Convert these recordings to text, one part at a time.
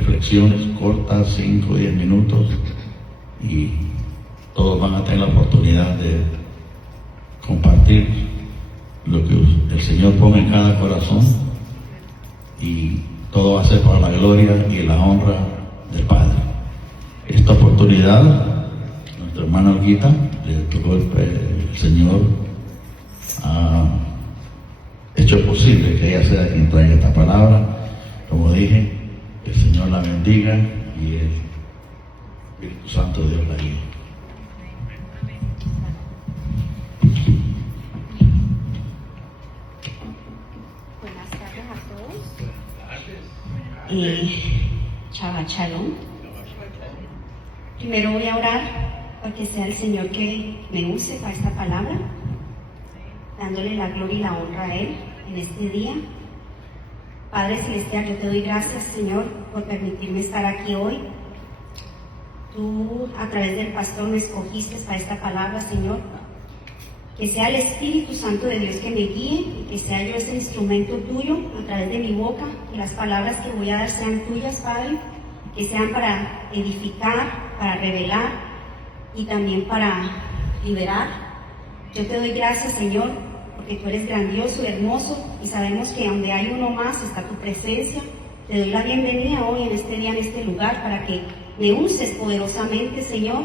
reflexiones cortas, 5 o 10 minutos, y todos van a tener la oportunidad de compartir lo que el Señor pone en cada corazón, y todo va a ser para la gloria y la honra del Padre. Esta oportunidad, nuestra hermana Olguita, le tocó el Señor ha hecho posible que ella sea quien traiga esta palabra. Como dije, el Señor la bendiga y el Espíritu Santo de Dios la guíe. Buenas tardes a todos. Shabbat Shalom. Primero voy a orar para que sea el Señor que me use para esta palabra, dándole la gloria y la honra a Él en este día. Padre Celestial, yo te doy gracias, Señor, por permitirme estar aquí hoy. Tú, a través del pastor, me escogiste para esta palabra, Señor. Que sea el Espíritu Santo de Dios que me guíe y que sea yo ese instrumento tuyo a través de mi boca, que las palabras que voy a dar sean tuyas, Padre, que sean para edificar, para revelar y también para liberar. Yo te doy gracias, Señor, porque tú eres grandioso, hermoso, y sabemos que donde hay uno más está tu presencia. Te doy la bienvenida hoy en este día, en este lugar, para que me uses poderosamente, Señor,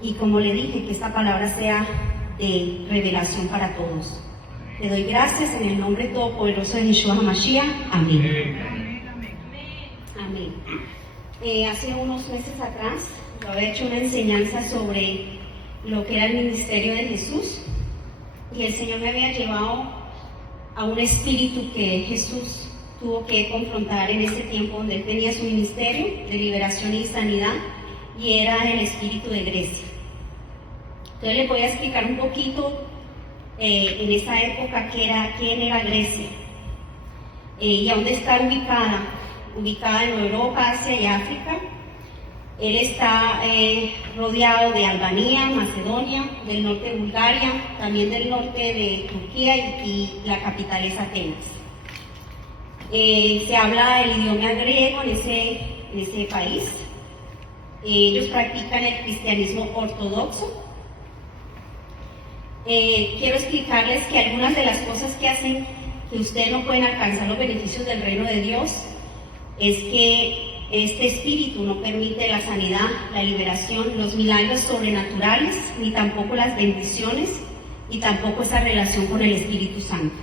y como le dije, que esta palabra sea de revelación para todos. Te doy gracias en el nombre todopoderoso de Yeshua HaMashiach. Amén. Amén. Hace unos meses atrás yo había hecho una enseñanza sobre lo que era el ministerio de Jesús, y el Señor me había llevado a un espíritu que Jesús tuvo que confrontar en ese tiempo donde él tenía su ministerio de liberación y sanidad, y era el espíritu de Grecia. Entonces les voy a explicar un poquito en esa época quién era Grecia y a dónde está ubicada en Europa, Asia y África. Él está rodeado de Albania, Macedonia, del norte de Bulgaria, también del norte de Turquía, y la capital es Atenas. Se habla el idioma griego en ese país. Ellos practican el cristianismo ortodoxo. Quiero explicarles que algunas de las cosas que hacen que ustedes no pueden alcanzar los beneficios del reino de Dios es que este espíritu no permite la sanidad, la liberación, los milagros sobrenaturales, ni tampoco las bendiciones, y tampoco esa relación con el Espíritu Santo.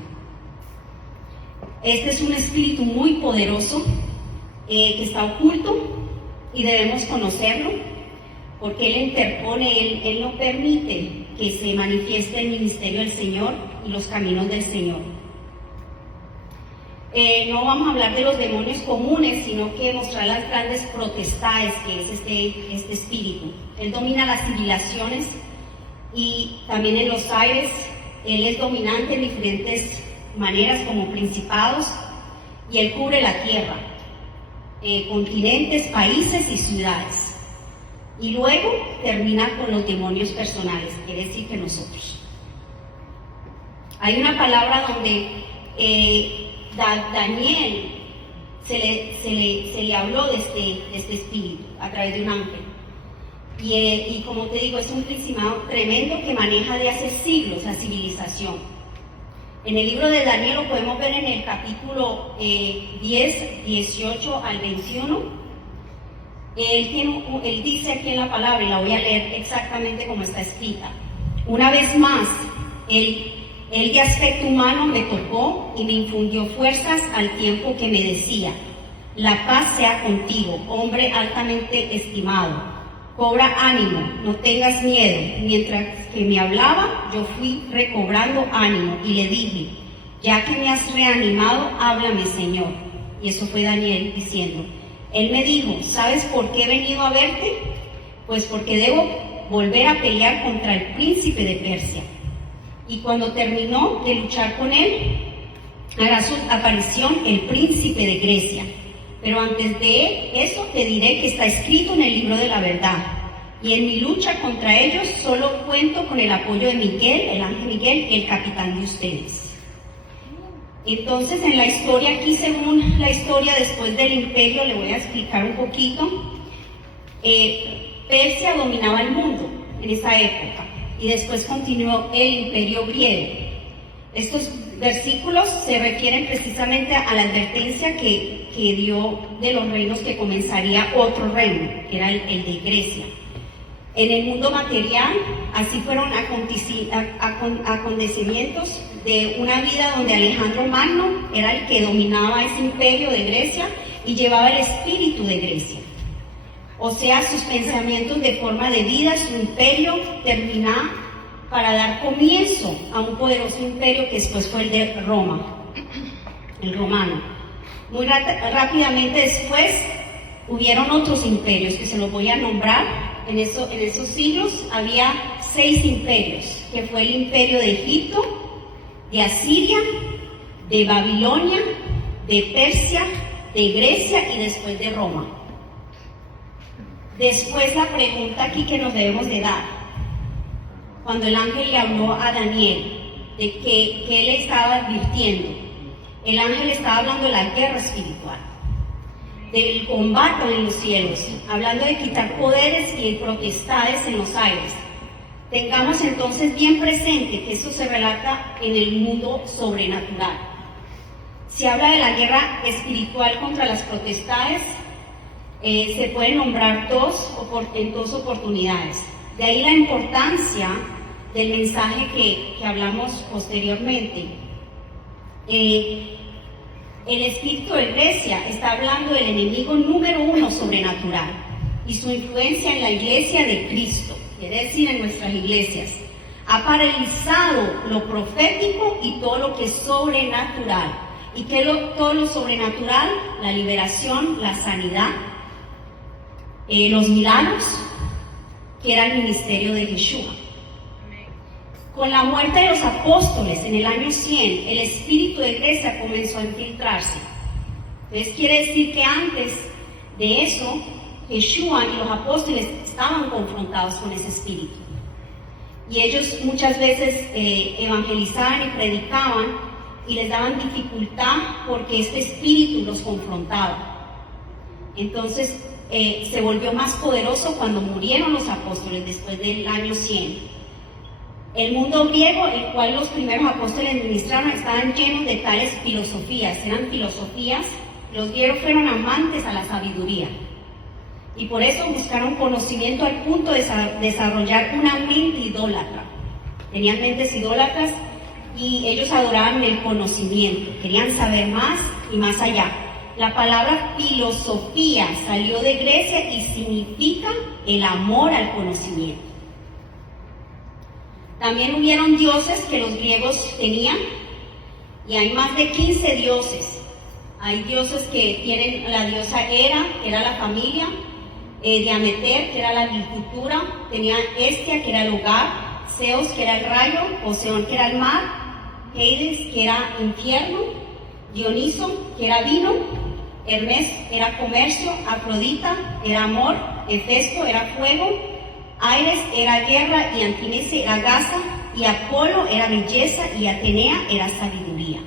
Este es un espíritu muy poderoso que está oculto y debemos conocerlo, porque Él interpone, Él no permite que se manifieste el ministerio del Señor y los caminos del Señor. No vamos a hablar de los demonios comunes, sino que mostrar las grandes potestades que es este espíritu. Él domina las civilizaciones y también en los aires. Él es dominante en diferentes maneras como principados, y Él cubre la tierra, continentes, países y ciudades. Y luego termina con los demonios personales, quiere decir que nosotros. Hay una palabra donde Daniel se le habló de este espíritu a través de un ángel. Y como te digo, es un principado tremendo que maneja de hace siglos la civilización. En el libro de Daniel lo podemos ver en el capítulo 10, 18 al 21. Él dice aquí en la palabra, y la voy a leer exactamente como está escrita. Una vez más, él de aspecto humano me tocó y me infundió fuerzas al tiempo que me decía: la paz sea contigo, hombre altamente estimado. Cobra ánimo, no tengas miedo. Mientras que me hablaba, yo fui recobrando ánimo y le dije: ya que me has reanimado, háblame, Señor. Y eso fue Daniel diciendo. Él me dijo: ¿sabes por qué he venido a verte? Pues porque debo volver a pelear contra el príncipe de Persia. Y cuando terminó de luchar con él, hará su aparición el príncipe de Grecia. Pero antes de eso te diré que está escrito en el libro de la verdad. Y en mi lucha contra ellos solo cuento con el apoyo de Miguel, el ángel Miguel, el capitán de ustedes. Entonces, en la historia aquí, según la historia después del imperio, le voy a explicar un poquito. Persia dominaba el mundo en esa época y después continuó el imperio griego. Estos versículos se refieren precisamente a la advertencia que dio de los reinos, que comenzaría otro reino, que era el de Grecia. En el mundo material, así fueron acontecimientos de una vida donde Alejandro Magno era el que dominaba ese imperio de Grecia y llevaba el espíritu de Grecia. O sea, sus pensamientos de forma de vida, su imperio terminaba para dar comienzo a un poderoso imperio que después fue el de Roma, el romano. Muy rápidamente después hubieron otros imperios que se los voy a nombrar. En esos siglos había 6 imperios, que fue el imperio de Egipto, de Asiria, de Babilonia, de Persia, de Grecia y después de Roma. Después la pregunta aquí que nos debemos de dar, cuando el ángel le habló a Daniel de que él estaba advirtiendo, el ángel estaba hablando de la guerra espiritual, del combate en los cielos, hablando de quitar poderes y potestades en los aires. Tengamos entonces bien presente que eso se relata en el mundo sobrenatural. Se habla de la guerra espiritual contra las potestades, se pueden nombrar en dos oportunidades. De ahí la importancia del mensaje que hablamos posteriormente. El espíritu de Grecia está hablando del enemigo número 1 sobrenatural y su influencia en la iglesia de Cristo, quiere decir en nuestras iglesias. Ha paralizado lo profético y todo lo que es sobrenatural. ¿Y qué es todo lo sobrenatural? La liberación, la sanidad, los milagros, que era el ministerio de Yeshua. Con la muerte de los apóstoles en el año 100, el espíritu de Grecia comenzó a infiltrarse. Entonces quiere decir que antes de eso, Yeshua y los apóstoles estaban confrontados con ese espíritu. Y ellos muchas veces evangelizaban y predicaban y les daban dificultad porque este espíritu los confrontaba. Entonces se volvió más poderoso cuando murieron los apóstoles después del año 100. El mundo griego, el cual los primeros apóstoles ministraron, estaban llenos de tales filosofías, eran filosofías. Los griegos fueron amantes a la sabiduría y por eso buscaron conocimiento al punto de desarrollar una mente idólatra. Tenían mentes idólatras y ellos adoraban el conocimiento, querían saber más y más allá. La palabra filosofía salió de Grecia y significa el amor al conocimiento. También hubieron dioses que los griegos tenían, y hay más de 15 dioses. Hay dioses que tienen la diosa Hera, que era la familia, Demeter, que era la agricultura, tenía Hestia, que era el hogar, Zeus, que era el rayo, Poseón, que era el mar, Hades, que era infierno, Dioniso, que era vino, Hermes era comercio, Afrodita era amor, Hefesto era fuego, Ares era guerra y Antimese era Gaza, y Apolo era belleza y Atenea era sabiduría.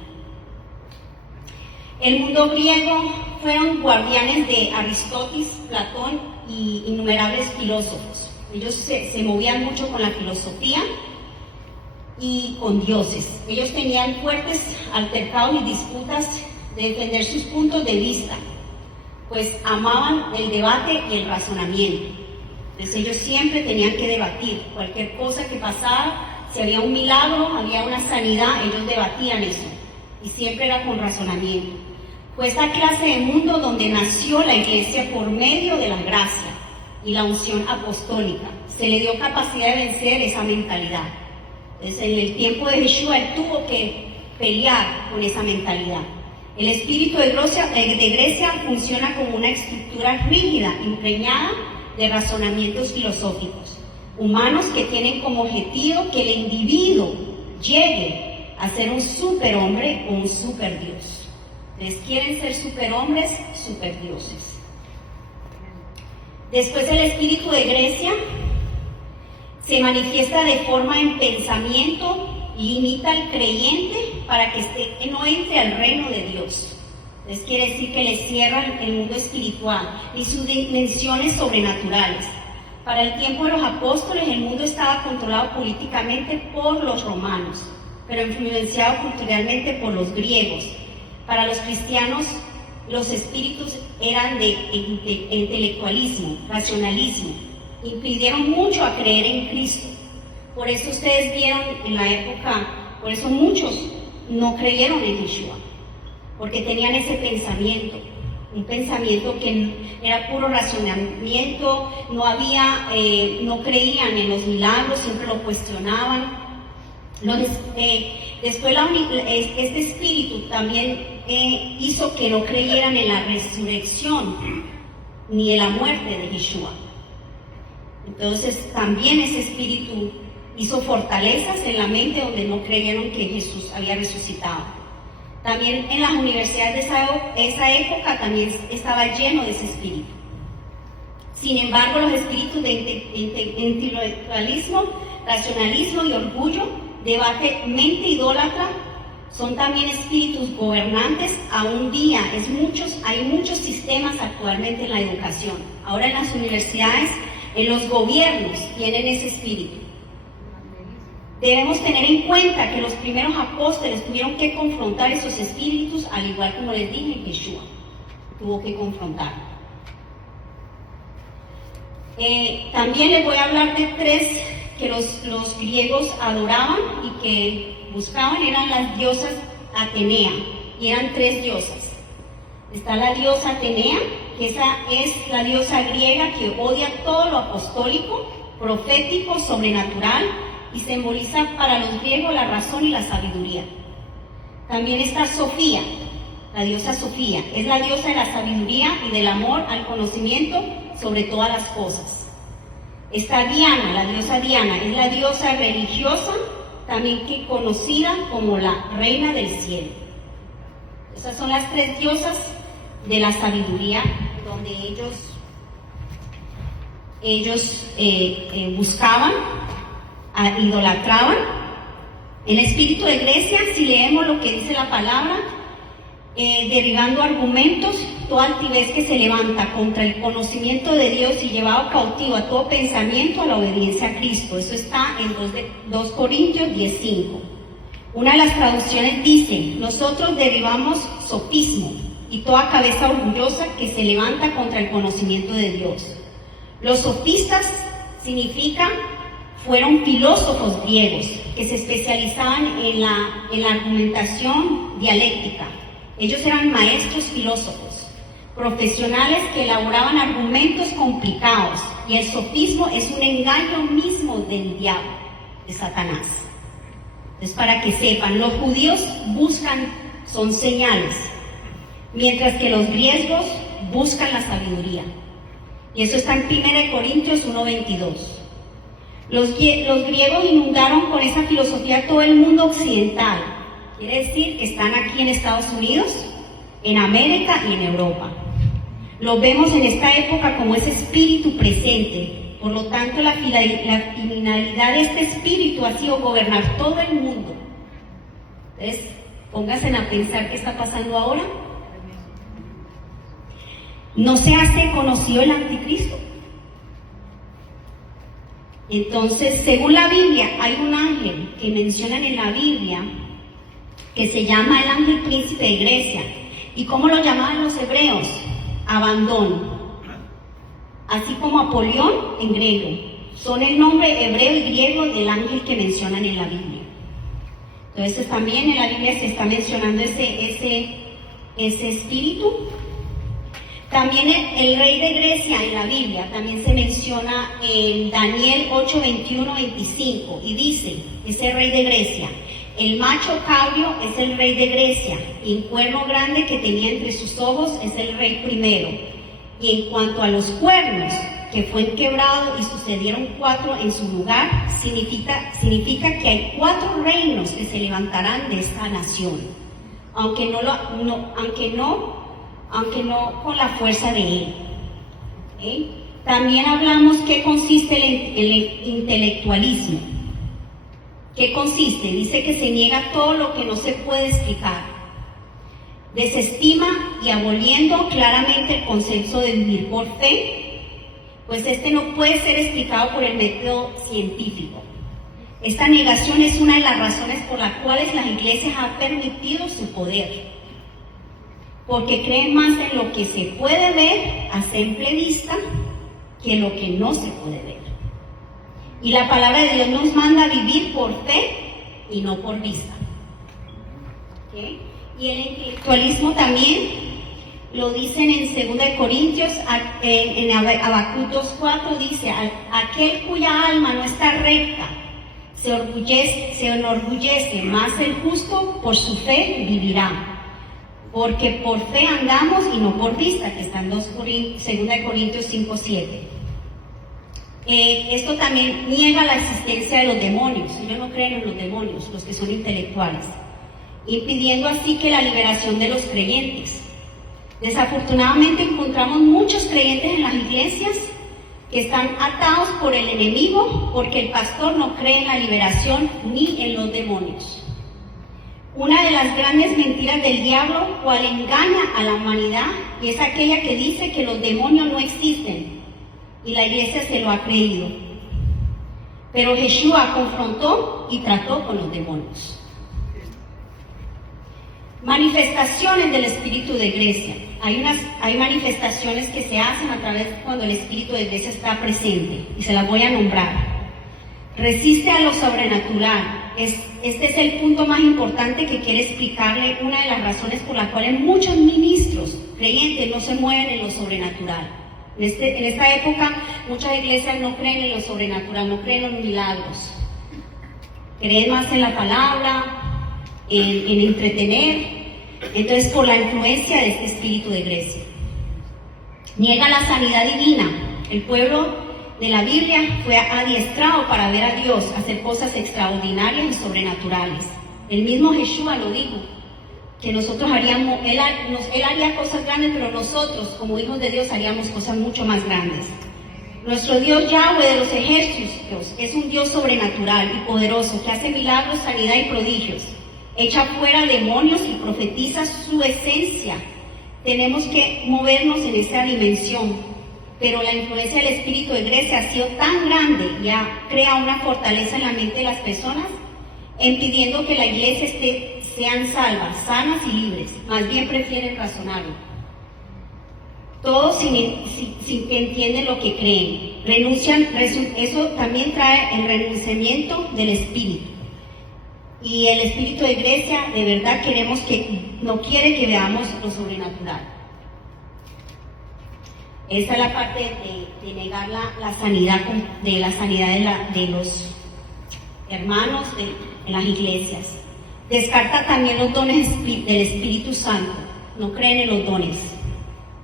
El mundo griego fueron guardianes de Aristóteles, Platón y innumerables filósofos. Ellos se movían mucho con la filosofía y con dioses. Ellos tenían fuertes altercados y disputas de defender sus puntos de vista, pues amaban el debate y el razonamiento. Entonces ellos siempre tenían que debatir cualquier cosa que pasara, si había un milagro, había una sanidad, ellos debatían eso y siempre era con razonamiento. Fue esta clase de mundo donde nació la iglesia por medio de la gracia y la unción apostólica. Se le dio capacidad de vencer esa mentalidad. Entonces en el tiempo de Yeshua él tuvo que pelear con esa mentalidad. El espíritu de Grecia funciona como una estructura rígida, impregnada de razonamientos filosóficos, humanos que tienen como objetivo que el individuo llegue a ser un superhombre o un superdios. Entonces quieren ser superhombres, superdioses. Después el espíritu de Grecia se manifiesta de forma en pensamiento, y imita al creyente para que no entre al reino de Dios. Entonces quiere decir que le cierran el mundo espiritual y sus dimensiones sobrenaturales. Para el tiempo de los apóstoles el mundo estaba controlado políticamente por los romanos, pero influenciado culturalmente por los griegos. Para los cristianos los espíritus eran de intelectualismo, racionalismo, impidieron mucho a creer en Cristo. Por eso ustedes vieron en la época, por eso muchos no creyeron en Yeshua, porque tenían ese pensamiento, un pensamiento que era puro razonamiento, no creían en los milagros, siempre lo cuestionaban. Después este espíritu también hizo que no creyeran en la resurrección ni en la muerte de Yeshua. Entonces también ese espíritu hizo fortalezas en la mente donde no creyeron que Jesús había resucitado. También en las universidades de esa época también estaba lleno de ese espíritu. Sin embargo, los espíritus de intelectualismo, racionalismo y orgullo, debate, mente idólatra, son también espíritus gobernantes aún día. Hay muchos sistemas actualmente en la educación. Ahora en las universidades, en los gobiernos tienen ese espíritu. Debemos tener en cuenta que los primeros apóstoles tuvieron que confrontar esos espíritus, al igual como les dije, Yeshua tuvo que confrontar. También les voy a hablar de tres que los griegos adoraban y que buscaban, eran las diosas Atenea, y eran tres diosas. Está la diosa Atenea, que esa es la diosa griega que odia todo lo apostólico, profético, sobrenatural, y simboliza para los griegos la razón y la sabiduría. También está Sofía, la diosa Sofía, es la diosa de la sabiduría y del amor al conocimiento sobre todas las cosas. Está Diana, la diosa Diana, es la diosa religiosa, también conocida como la reina del cielo. Esas son las tres diosas de la sabiduría, donde ellos buscaban, idolatraban. El espíritu de Grecia, si leemos lo que dice la palabra, derribando argumentos, toda altivez que se levanta contra el conocimiento de Dios y llevado cautivo a todo pensamiento a la obediencia a Cristo. Eso está en 2 Corintios 10:5. Una de las traducciones dice: nosotros derribamos sofismo y toda cabeza orgullosa que se levanta contra el conocimiento de Dios. Los sofistas fueron filósofos griegos que se especializaban en la argumentación dialéctica. Ellos eran maestros filósofos, profesionales que elaboraban argumentos complicados, y el sofismo es un engaño mismo del diablo, de Satanás. Entonces, para que sepan, los judíos son señales, mientras que los griegos buscan la sabiduría. Y eso está en 1 Corintios 1:22. Los griegos inundaron con esa filosofía todo el mundo occidental. Quiere decir que están aquí en Estados Unidos, en América y en Europa. Lo vemos en esta época como ese espíritu presente. Por lo tanto, la finalidad de este espíritu ha sido gobernar todo el mundo. Entonces, pónganse a pensar qué está pasando ahora. ¿No se hace conocido el anticristo? Entonces, según la Biblia, hay un ángel que mencionan en la Biblia que se llama el ángel príncipe de Grecia. ¿Y cómo lo llamaban los hebreos? Abandón. Así como Apolión en griego. Son el nombre hebreo y griego del ángel que mencionan en la Biblia. Entonces, también en la Biblia se está mencionando ese espíritu. También el rey de Grecia en la Biblia también se menciona en Daniel 8:21-25, y dice, ese rey de Grecia: el macho cabrio es el rey de Grecia, y el cuerno grande que tenía entre sus ojos es el rey primero. Y en cuanto a los cuernos, que fue quebrado y sucedieron 4 en su lugar, significa que hay 4 reinos que se levantarán de esta nación, aunque no con la fuerza de él. También hablamos qué consiste el intelectualismo, ¿Qué consiste? Dice que se niega todo lo que no se puede explicar. Desestima y aboliendo claramente el concepto de vivir por fe, pues este no puede ser explicado por el método científico. Esta negación es una de las razones por las cuales las iglesias han permitido su poder, porque creen más en lo que se puede ver a simple vista que en lo que no se puede ver. Y la palabra de Dios nos manda a vivir por fe y no por vista. ¿Okay? Y el intelectualismo también lo dicen en 2 Corintios, en Habacuc 2:4 dice: aquel cuya alma no está recta se enorgullece, más el justo por su fe vivirá. Porque por fe andamos y no por vista, que está en 2 Corintios 5:7. Esto también niega la existencia de los demonios. Ellos no creen en los demonios, los que son intelectuales, impidiendo así que la liberación de los creyentes. Desafortunadamente encontramos muchos creyentes en las iglesias que están atados por el enemigo porque el pastor no cree en la liberación ni en los demonios. Una de las grandes mentiras del diablo, cual engaña a la humanidad, y es aquella que dice que los demonios no existen, y la iglesia se lo ha creído. Pero Yeshua confrontó y trató con los demonios. Manifestaciones del espíritu de iglesia. Hay manifestaciones que se hacen a través cuando el espíritu de iglesia está presente, y se las voy a nombrar. Resiste a lo sobrenatural. Este es el punto más importante que quiere explicarle, una de las razones por las cuales muchos ministros creyentes no se mueven en lo sobrenatural. En esta época muchas iglesias no creen en lo sobrenatural, no creen en los milagros. Creen más en la palabra, en entretener. Entonces, por la influencia de este espíritu de iglesia. Niega la sanidad divina. El pueblo de la Biblia fue adiestrado para ver a Dios hacer cosas extraordinarias y sobrenaturales. El mismo Yeshua lo dijo, que nosotros haríamos, él haría cosas grandes, pero nosotros, como hijos de Dios, haríamos cosas mucho más grandes. Nuestro Dios Yahweh de los ejércitos es un Dios sobrenatural y poderoso, que hace milagros, sanidad y prodigios, echa fuera demonios y profetiza su esencia. Tenemos que movernos en esta dimensión. Pero la influencia del espíritu de iglesia ha sido tan grande y ha creado una fortaleza en la mente de las personas, impidiendo que la iglesia sean salvas, sanas y libres. Más bien prefieren razonarlo. Todos sin que entienden lo que creen. Renuncian, eso también trae el renunciamiento del espíritu. Y el espíritu de iglesia, de verdad no quiere que veamos lo sobrenatural. Esa es la parte de negar la sanidad de los hermanos de las iglesias. Descarta también los dones del Espíritu Santo. No creen en los dones.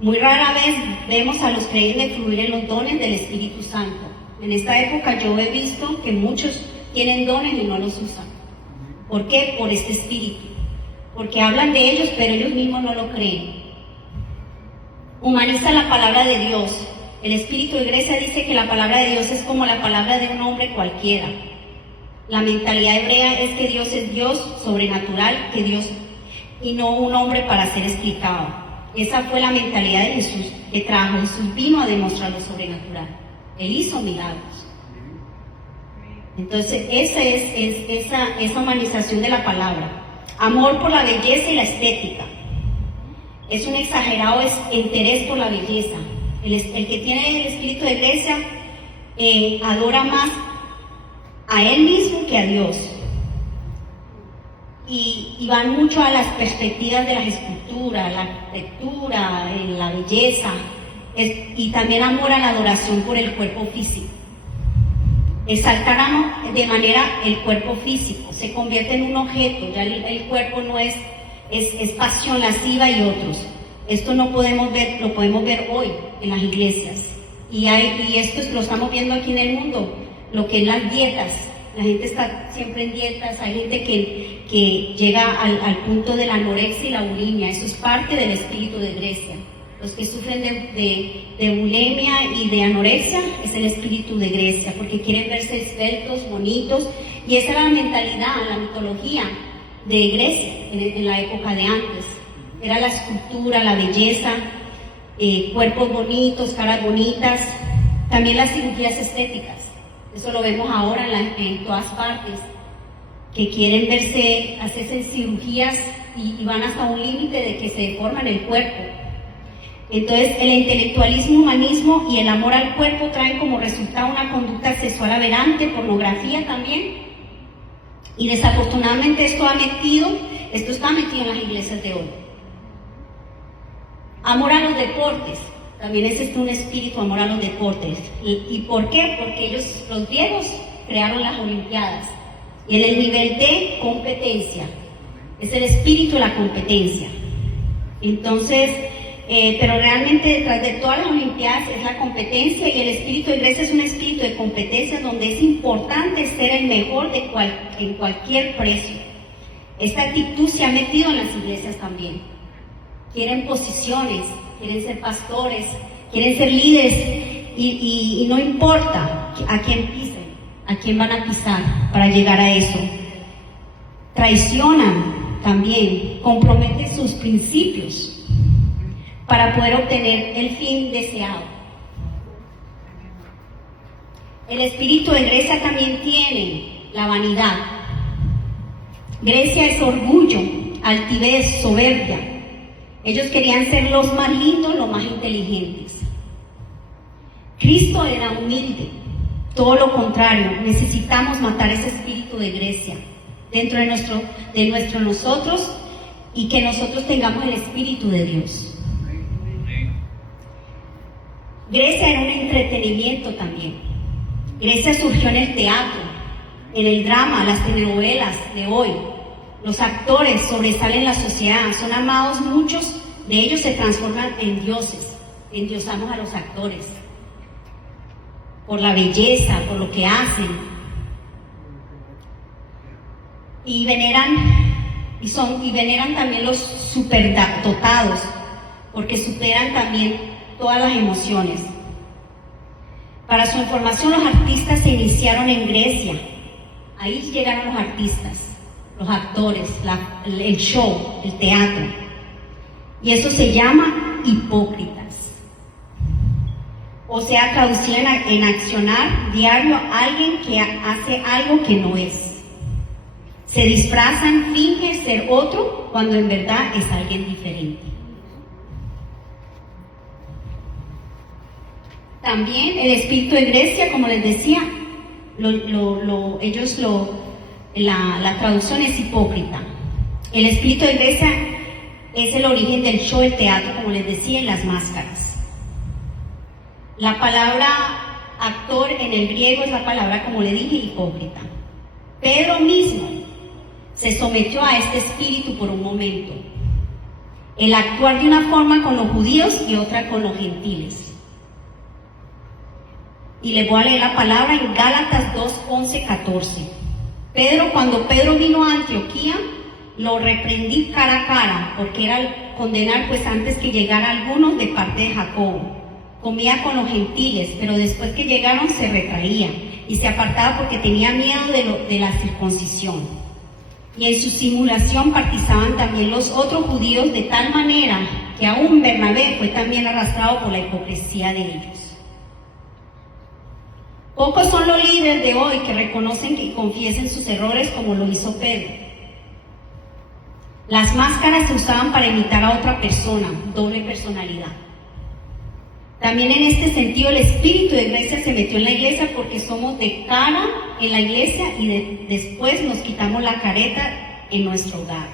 Muy rara vez vemos a los creyentes fluir en los dones del Espíritu Santo. En esta época yo he visto que muchos tienen dones y no los usan. ¿Por qué? Por este espíritu. Porque hablan de ellos, pero ellos mismos no lo creen. Humaniza la palabra de Dios. El espíritu de iglesia dice que la palabra de Dios es como la palabra de un hombre cualquiera. La mentalidad hebrea es que Dios es Dios sobrenatural, que Dios y no un hombre para ser explicado. Esa fue la mentalidad de Jesús que trajo. Jesús vino a demostrar lo sobrenatural. Él hizo milagros. Entonces esa es esa humanización de la palabra. Amor por la belleza y la estética. Es un exagerado interés por la belleza. El que tiene el espíritu de iglesia adora más a él mismo que a Dios. Y van mucho a las perspectivas de las esculturas, la arquitectura, la belleza, y también amor a la adoración por el cuerpo físico. Exaltar de manera el cuerpo físico, se convierte en un objeto, ya el cuerpo no es pasión lasciva y otros. Esto no podemos ver, lo podemos ver hoy en las iglesias. Y esto lo estamos viendo aquí en el mundo, lo que es las dietas. La gente está siempre en dietas, hay gente que llega al punto de la anorexia y la bulimia. Eso es parte del espíritu de iglesia. los que sufren de bulimia y de anorexia, es el espíritu de Grecia, porque quieren verse esbeltos, bonitos, y esa era la mentalidad, la mitología de Grecia en la época de antes. Era la escultura, la belleza, cuerpos bonitos, caras bonitas, también las cirugías estéticas. Eso lo vemos ahora en todas partes, que quieren hacerse cirugías y van hasta un límite de que se deforman el cuerpo. Entonces, el intelectualismo, humanismo y el amor al cuerpo traen como resultado una conducta sexual aberrante, pornografía también. Y desafortunadamente esto está metido en las iglesias de hoy. Amor a los deportes, también es un espíritu, amor a los deportes. ¿Y por qué? Porque los griegos crearon las Olimpiadas. Y en el nivel de competencia, es el espíritu de la competencia. Entonces, pero realmente detrás de todas las Olimpiadas es la competencia, y el espíritu de Grecia es un espíritu de competencia donde es importante ser el mejor en cualquier precio. Esta actitud se ha metido en las iglesias también. Quieren posiciones, quieren ser pastores, quieren ser líderes, y no importa a quién pisen, a quién van a pisar para llegar a eso. Traicionan también, comprometen sus principios para poder obtener el fin deseado. El espíritu de Grecia también tiene la vanidad. Grecia es orgullo, altivez, soberbia. Ellos querían ser los más lindos, los más inteligentes. Cristo era humilde. Todo lo contrario, necesitamos matar ese espíritu de Grecia dentro de nosotros, y que nosotros tengamos el espíritu de Dios. Grecia era un entretenimiento también. Grecia surgió en el teatro, en el drama, las telenovelas de hoy. Los actores sobresalen en la sociedad, son amados, muchos de ellos se transforman en dioses. Endiosamos a los actores por la belleza, por lo que hacen, y veneran también los superdotados, porque superan también todas las emociones. Para su información, los artistas se iniciaron en Grecia. Ahí llegaron los artistas, los actores, el show, el teatro. Y eso se llama hipócritas. O sea, traducido en accionar diario a alguien que hace algo que no es. Se disfrazan, fingen ser otro cuando en verdad es alguien diferente. También el espíritu de Grecia, como les decía, la traducción es hipócrita. El espíritu de Grecia es el origen del show, del teatro, como les decía, en las máscaras. La palabra actor en el griego es la palabra, como le dije, hipócrita. Pedro mismo se sometió a este espíritu por un momento. El actuar de una forma con los judíos y otra con los gentiles. Y les voy a leer la palabra en Gálatas 2:11-14. Cuando Pedro vino a Antioquía, lo reprendí cara a cara, porque era el condenar, pues antes que llegara algunos de parte de Jacobo. Comía con los gentiles, pero después que llegaron se retraía y se apartaba porque tenía miedo de la circuncisión. Y en su simulación participaban también los otros judíos, de tal manera que aún Bernabé fue también arrastrado por la hipocresía de ellos. Pocos son los líderes de hoy que reconocen y confiesen sus errores como lo hizo Pedro. Las máscaras se usaban para imitar a otra persona, doble personalidad. También en este sentido el espíritu de Grecia se metió en la iglesia, porque somos de cara en la iglesia y después nos quitamos la careta en nuestro hogar.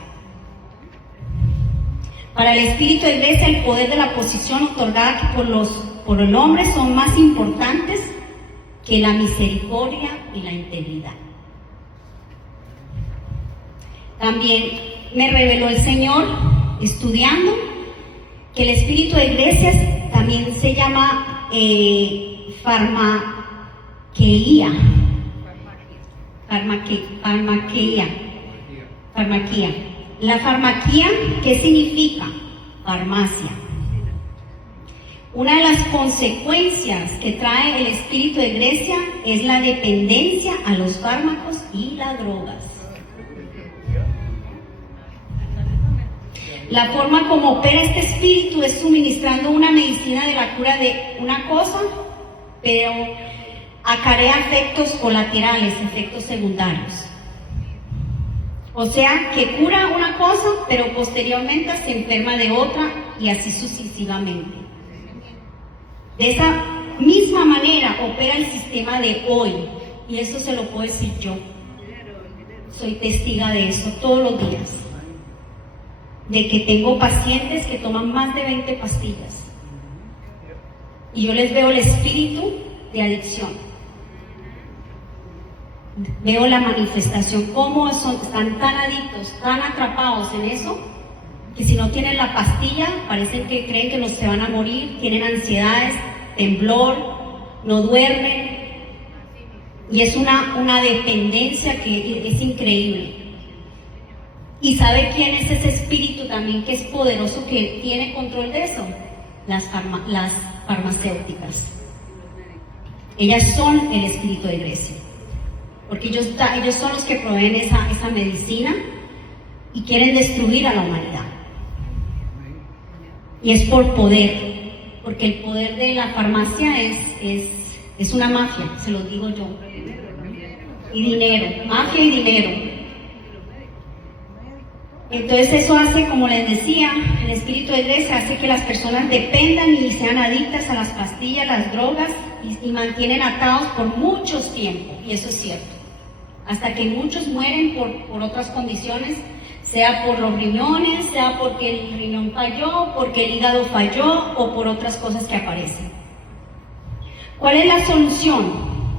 Para el espíritu de Grecia, el poder de la posición otorgada por el hombre son más importantes que la misericordia y la integridad. También me reveló el Señor, estudiando, que el espíritu de Grecia también se llama farmaquía. La farmaquía, ¿qué significa? Farmacia. Una de las consecuencias que trae el espíritu de Grecia es la dependencia a los fármacos y las drogas. La forma como opera este espíritu es suministrando una medicina de la cura de una cosa, pero acarrea efectos colaterales, efectos secundarios. O sea, que cura una cosa, pero posteriormente se enferma de otra y así sucesivamente. De esa misma manera opera el sistema de hoy, y eso se lo puedo decir yo. Soy testiga de eso todos los días. De que tengo pacientes que toman más de 20 pastillas. Y yo les veo el espíritu de adicción. Veo la manifestación, cómo están tan adictos, tan atrapados en eso, que si no tienen la pastilla, parecen que creen que no se van a morir, tienen ansiedades, temblor, no duermen, y es una dependencia que es increíble. ¿Y sabe quién es ese espíritu también que es poderoso, que tiene control de eso? Las farmacéuticas. Ellas son el espíritu de Grecia, porque ellos son los que proveen esa medicina y quieren destruir a la humanidad. Y es por poder, porque el poder de la farmacia es una mafia, se lo digo yo. Y dinero, mafia y dinero. Entonces eso hace, como les decía, el espíritu de Grecia hace que las personas dependan y sean adictas a las pastillas, las drogas, y mantienen atados por muchos tiempos, y eso es cierto. Hasta que muchos mueren por otras condiciones, sea por los riñones, sea porque el riñón falló, porque el hígado falló, o por otras cosas que aparecen. ¿Cuál es la solución?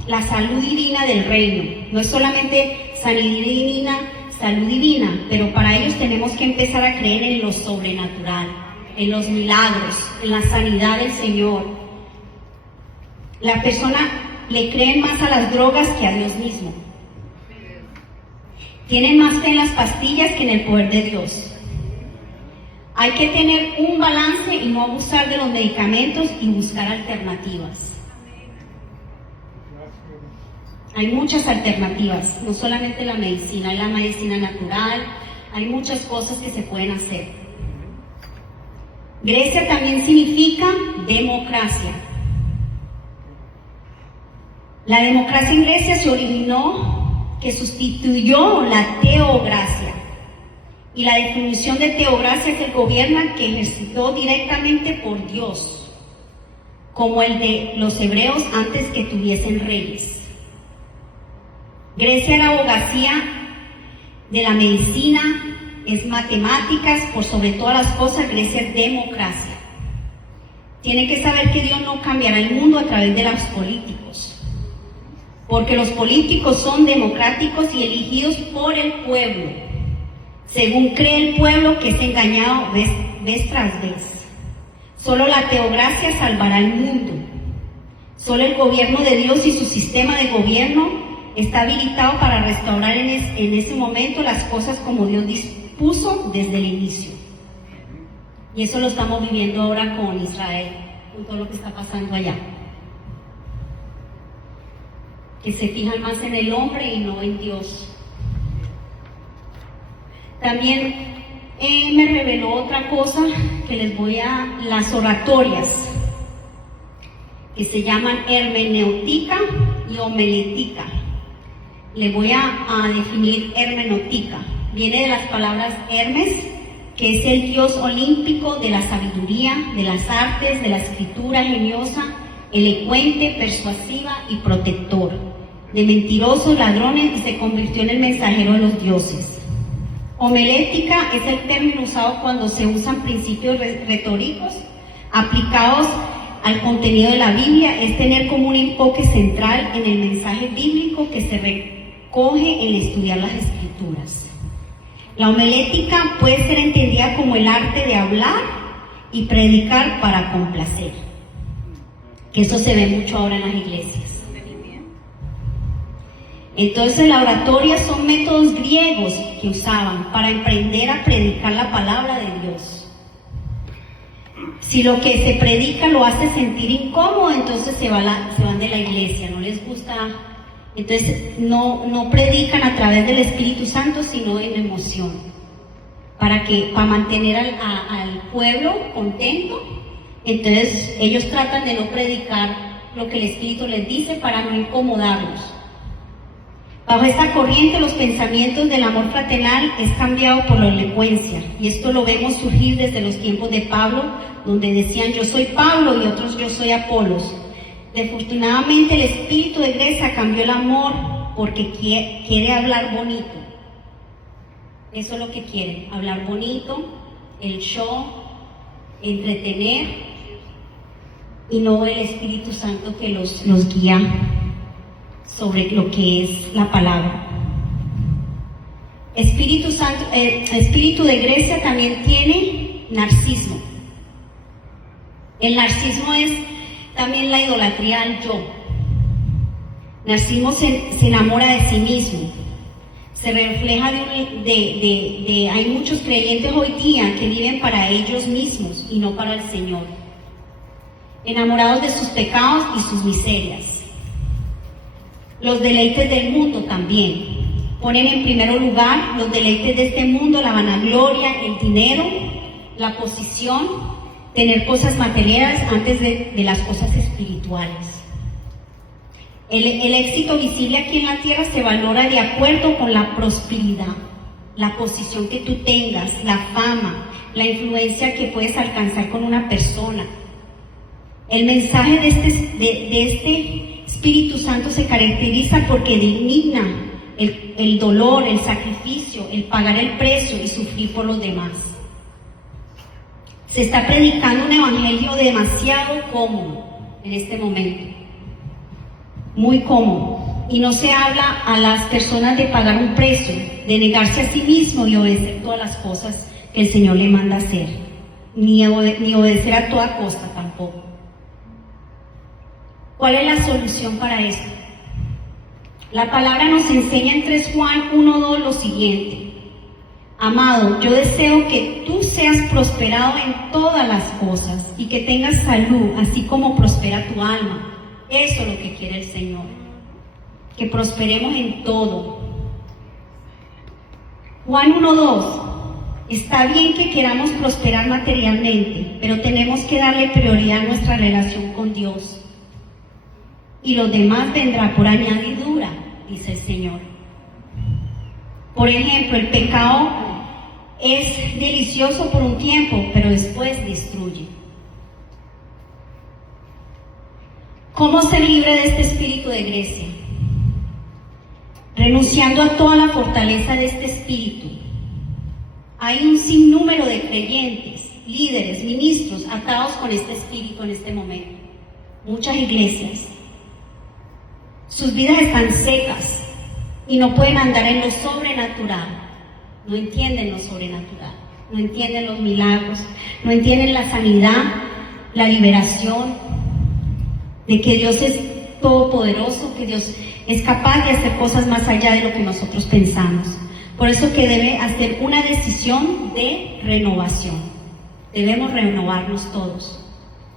La salud divina del reino. No es solamente salud divina, pero para ellos tenemos que empezar a creer en lo sobrenatural, en los milagros, en la sanidad del Señor. La persona le cree más a las drogas que a Dios mismo. Tienen más fe en las pastillas que en el poder de Dios. Hay que tener un balance y no abusar de los medicamentos y buscar alternativas. Hay muchas alternativas, no solamente la medicina, hay la medicina natural, hay muchas cosas que se pueden hacer. Grecia también significa democracia. La democracia en Grecia se originó, que sustituyó la teocracia. Y la definición de teocracia es el gobierno que ejercitó directamente por Dios, como el de los hebreos antes que tuviesen reyes. Grecia es la abogacía de la medicina, es matemáticas, por sobre todas las cosas, Grecia es democracia. Tiene que saber que Dios no cambiará el mundo a través de los políticos, porque los políticos son democráticos y elegidos por el pueblo, según cree el pueblo, que es engañado vez tras vez. Solo la teocracia salvará el mundo. Solo el gobierno de Dios y su sistema de gobierno está habilitado para restaurar en ese momento las cosas como Dios dispuso desde el inicio. Y eso lo estamos viviendo ahora con Israel, con todo lo que está pasando allá. Que se fijan más en el hombre y no en Dios. También me reveló otra cosa que les voy a... Las oratorias, que se llaman hermenéutica y homilética. Le voy a definir hermenéutica. Viene de las palabras Hermes, que es el dios olímpico de la sabiduría, de las artes, de la escritura ingeniosa, elocuente, persuasiva y protector, de mentirosos, ladrones, y se convirtió en el mensajero de los dioses. Homilética es el término usado cuando se usan principios retóricos aplicados al contenido de la Biblia. Es tener como un enfoque central en el mensaje bíblico que se recoge en estudiar las Escrituras. La homilética puede ser entendida como el arte de hablar y predicar para complacer, que eso se ve mucho ahora en las iglesias. Entonces la oratoria son métodos griegos que usaban para emprender a predicar la palabra de Dios. Si lo que se predica lo hace sentir incómodo, entonces se van de la iglesia, no les gusta. Entonces no predican a través del Espíritu Santo, sino en emoción, para mantener al pueblo contento. Entonces ellos tratan de no predicar lo que el Espíritu les dice para no incomodarlos. Bajo esta corriente, los pensamientos del amor fraternal es cambiado por la elocuencia, y esto lo vemos surgir desde los tiempos de Pablo, donde decían yo soy Pablo y otros yo soy Apolos. Desafortunadamente el espíritu de Grecia cambió el amor porque quiere hablar bonito. Eso es lo que quieren, hablar bonito, el show, entretener, y no el Espíritu Santo que los guía sobre lo que es la palabra. Espíritu de Grecia también tiene narcisismo. El narcisismo es también la idolatría al yo. Narcisismo se enamora de sí mismo. Se refleja hay muchos creyentes hoy día que viven para ellos mismos y no para el Señor, enamorados de sus pecados y sus miserias. Los deleites del mundo también ponen en primer lugar los deleites de este mundo, la vanagloria, el dinero, la posición, tener cosas materiales antes de las cosas espirituales. El éxito visible aquí en la tierra se valora de acuerdo con la prosperidad, la posición que tú tengas, la fama, la influencia que puedes alcanzar con una persona. El mensaje de este Espíritu Santo se caracteriza porque dignifica el dolor, el sacrificio, el pagar el precio y sufrir por los demás. Se está predicando un evangelio demasiado cómodo en este momento, muy cómodo, y no se habla a las personas de pagar un precio, de negarse a sí mismo y obedecer todas las cosas que el Señor le manda hacer, ni obedecer a toda costa tampoco. ¿Cuál es la solución para esto? La palabra nos enseña en 3 Juan 1:2 lo siguiente: amado, yo deseo que tú seas prosperado en todas las cosas y que tengas salud, así como prospera tu alma. Eso es lo que quiere el Señor, que prosperemos en todo. Juan 1:2: está bien que queramos prosperar materialmente, pero tenemos que darle prioridad a nuestra relación con Dios. Y lo demás vendrá por añadidura, dice el Señor. Por ejemplo, el pecado es delicioso por un tiempo, pero después destruye. ¿Cómo ser libre de este espíritu de Grecia? Renunciando a toda la fortaleza de este espíritu. Hay un sinnúmero de creyentes, líderes, ministros atados con este espíritu en este momento. Muchas iglesias. Sus vidas están secas y no pueden andar en lo sobrenatural. No entienden lo sobrenatural, no entienden los milagros, no entienden la sanidad, la liberación, de que Dios es todopoderoso, que Dios es capaz de hacer cosas más allá de lo que nosotros pensamos. Por eso que debe hacer una decisión de renovación. Debemos renovarnos todos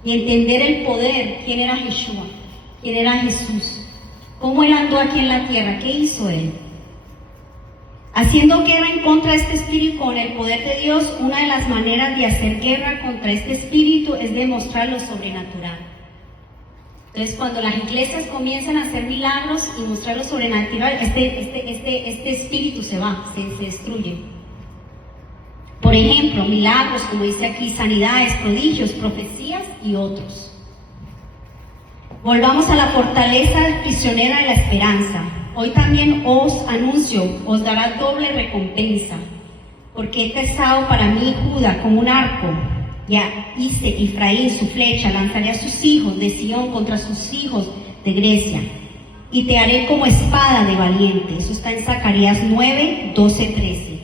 y entender el poder, quién era Yeshua, quién era Jesús, cómo Él andó aquí en la tierra, qué hizo Él. Haciendo guerra en contra de este espíritu con el poder de Dios, una de las maneras de hacer guerra contra este espíritu es demostrar lo sobrenatural. Entonces, cuando las iglesias comienzan a hacer milagros y mostrar lo sobrenatural, este espíritu se va, se destruye. Por ejemplo, milagros, como dice aquí, sanidades, prodigios, profecías y otros. Volvamos a la fortaleza prisionera de la esperanza. Hoy también os anuncio, os dará doble recompensa, porque he trazado para mí Judá como un arco. Ya hice Efraín su flecha, lanzaré a sus hijos de Sión contra sus hijos de Grecia, y te haré como espada de valiente. Eso está en Zacarías 9, 12, 13.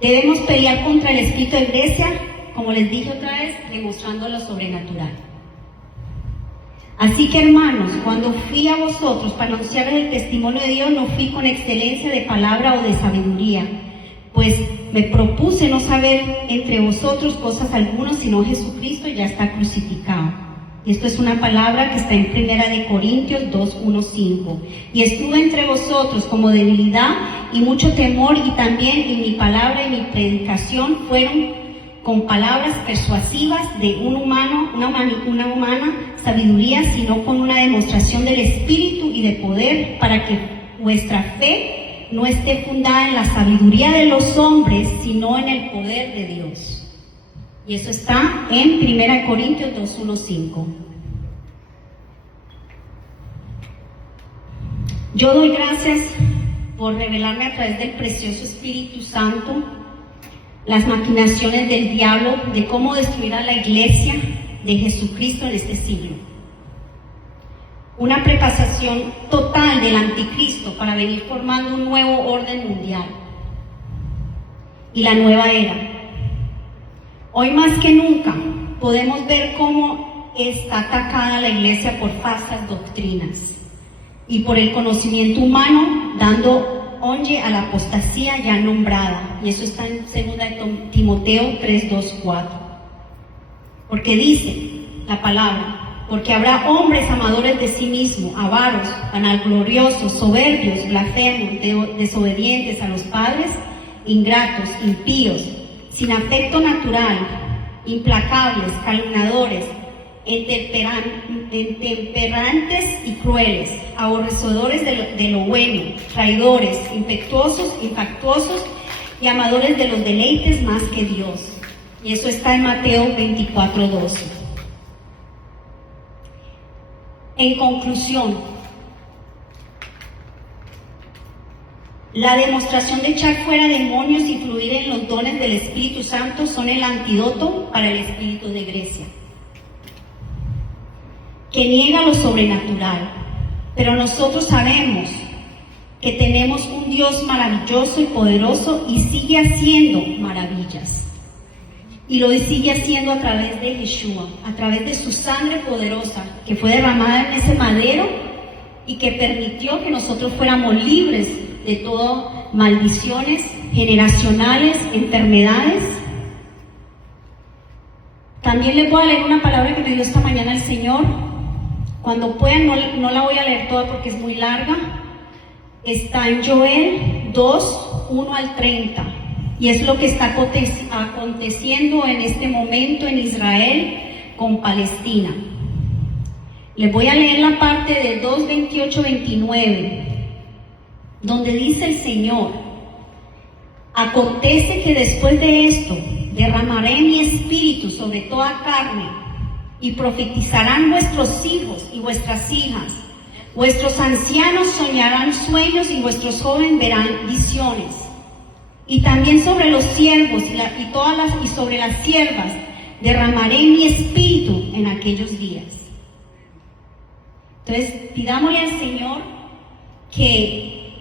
Debemos pelear contra el espíritu de Grecia, como les dije otra vez, demostrando lo sobrenatural. Así que, hermanos, cuando fui a vosotros para anunciarles el testimonio de Dios, no fui con excelencia de palabra o de sabiduría, pues me propuse no saber entre vosotros cosas algunas, sino Jesucristo ya está crucificado. Esto es una palabra que está en 1 Corintios 2, 1, 5. Y estuve entre vosotros como debilidad y mucho temor, y también en mi palabra y mi predicación fueron con palabras persuasivas de una humana sabiduría, sino con una demostración del Espíritu y de poder, para que vuestra fe no esté fundada en la sabiduría de los hombres, sino en el poder de Dios. Y eso está en 1 Corintios 2, 1, 5. Yo doy gracias por revelarme a través del precioso Espíritu Santo las maquinaciones del diablo de cómo destruir a la iglesia de Jesucristo en este siglo. Una preparación total del anticristo para venir formando un nuevo orden mundial y la nueva era. Hoy más que nunca podemos ver cómo está atacada la iglesia por falsas doctrinas y por el conocimiento humano, dando onye a la apostasía ya nombrada, y eso está en 2 Timoteo 3, 2, 4. Porque dice la palabra: porque habrá hombres amadores de sí mismos, avaros, vanagloriosos, soberbios, blasfemos, desobedientes a los padres, ingratos, impíos, sin afecto natural, implacables, calumniadores, intemperantes y crueles, aborrecedores de lo bueno, traidores, infactuosos y amadores de los deleites más que Dios. Y eso está en Mateo 24, 12. En conclusión, la demostración de echar fuera demonios y fluir en los dones del Espíritu Santo son el antídoto para el espíritu de Grecia, que niega lo sobrenatural. Pero nosotros sabemos que tenemos un Dios maravilloso y poderoso, y sigue haciendo maravillas. Y lo sigue haciendo a través de Yeshua, a través de su sangre poderosa que fue derramada en ese madero y que permitió que nosotros fuéramos libres de todas maldiciones generacionales, enfermedades. También les voy a leer una palabra que me dio esta mañana el Señor. Cuando puedan, no la voy a leer toda porque es muy larga. Está en Joel 2, 1 al 30. Y es lo que está aconteciendo en este momento en Israel con Palestina. Les voy a leer la parte de 2, 28, 29, donde dice el Señor: acontece que después de esto derramaré mi espíritu sobre toda carne, y profetizarán vuestros hijos y vuestras hijas, vuestros ancianos soñarán sueños y vuestros jóvenes verán visiones. Y también sobre los siervos y sobre las siervas derramaré mi espíritu en aquellos días. Entonces, pidámosle al Señor que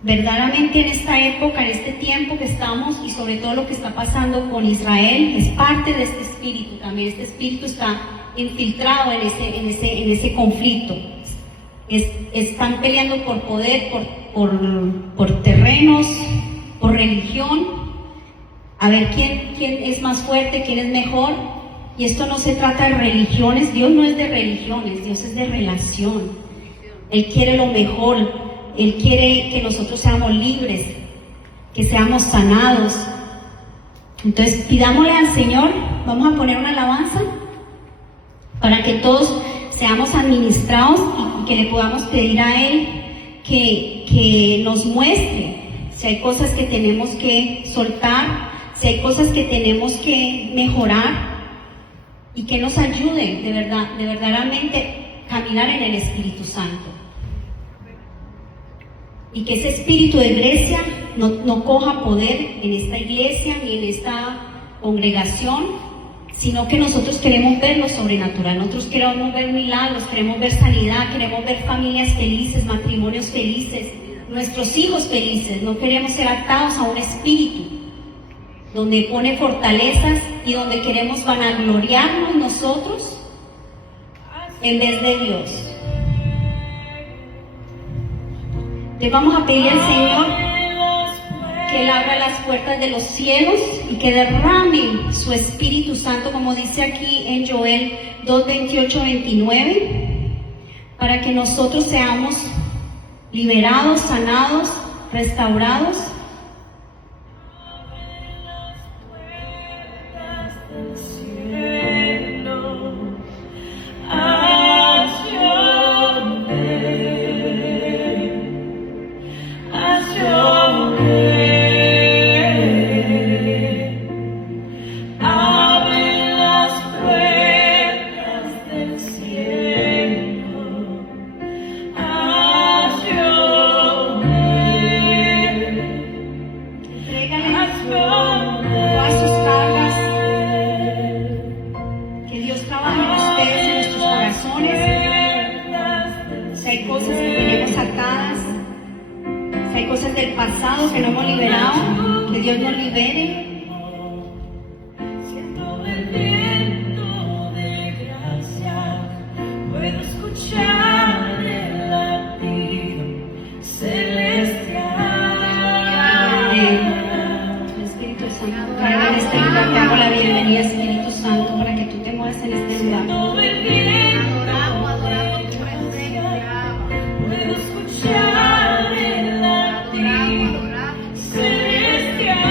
verdaderamente en esta época, en este tiempo que estamos, y sobre todo lo que está pasando con Israel, es parte de este espíritu también. Este espíritu está infiltrado en ese conflicto. Están peleando por poder, por terrenos, por religión, a ver quién es más fuerte, quién es mejor. Y esto no se trata de religiones. Dios no es de religiones, Dios es de relación. Él quiere lo mejor, Él quiere que nosotros seamos libres, que seamos sanados. Entonces pidámosle al Señor, vamos a poner una alabanza para que todos seamos administrados y que le podamos pedir a Él que nos muestre si hay cosas que tenemos que soltar, si hay cosas que tenemos que mejorar, y que nos ayude de verdaderamente caminar en el Espíritu Santo. Y que ese espíritu de Grecia no coja poder en esta iglesia ni en esta congregación, sino que nosotros queremos ver lo sobrenatural, nosotros queremos ver milagros, queremos ver sanidad, queremos ver familias felices, matrimonios felices, nuestros hijos felices. No queremos ser atados a un espíritu donde pone fortalezas y donde queremos vanagloriarnos nosotros en vez de Dios. Le vamos a pedir al Señor que Él abra las puertas de los cielos y que derrame su Espíritu Santo, como dice aquí en Joel 2:28-29, para que nosotros seamos liberados, sanados, restaurados. Del pasado que no hemos liberado, que Dios nos libere. Siento el viento de gracia, puedo escuchar el latido celestial. El Espíritu Santo, caiga en este lugar. Te hago la bienvenida, Espíritu Santo, para que tú te muevas en este lugar. Siento el viento de gracia, puedo escuchar el latido celestial.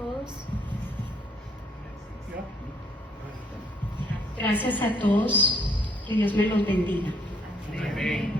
todos. Gracias a todos. Que Dios me los bendiga. Amén.